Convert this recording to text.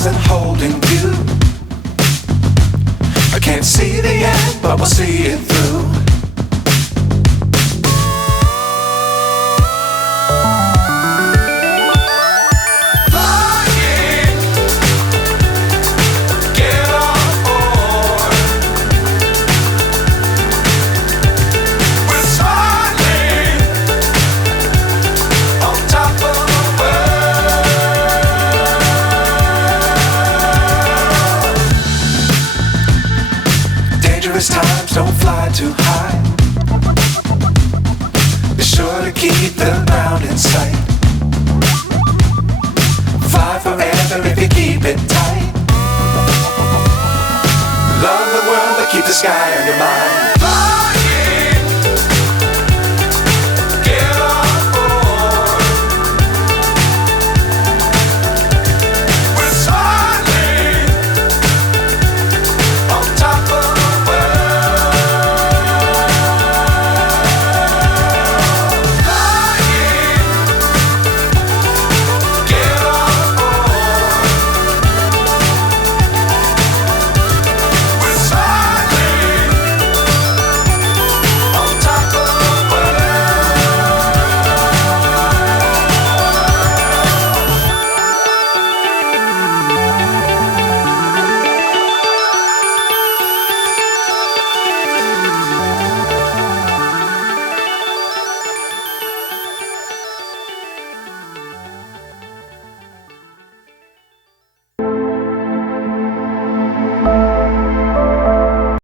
stars and holding you. I can't see the end, but we'll see it through. Times don't fly too high. Be sure to keep the ground in sight. Fly forever if you keep it tight. Love the world but keep the sky on your mind.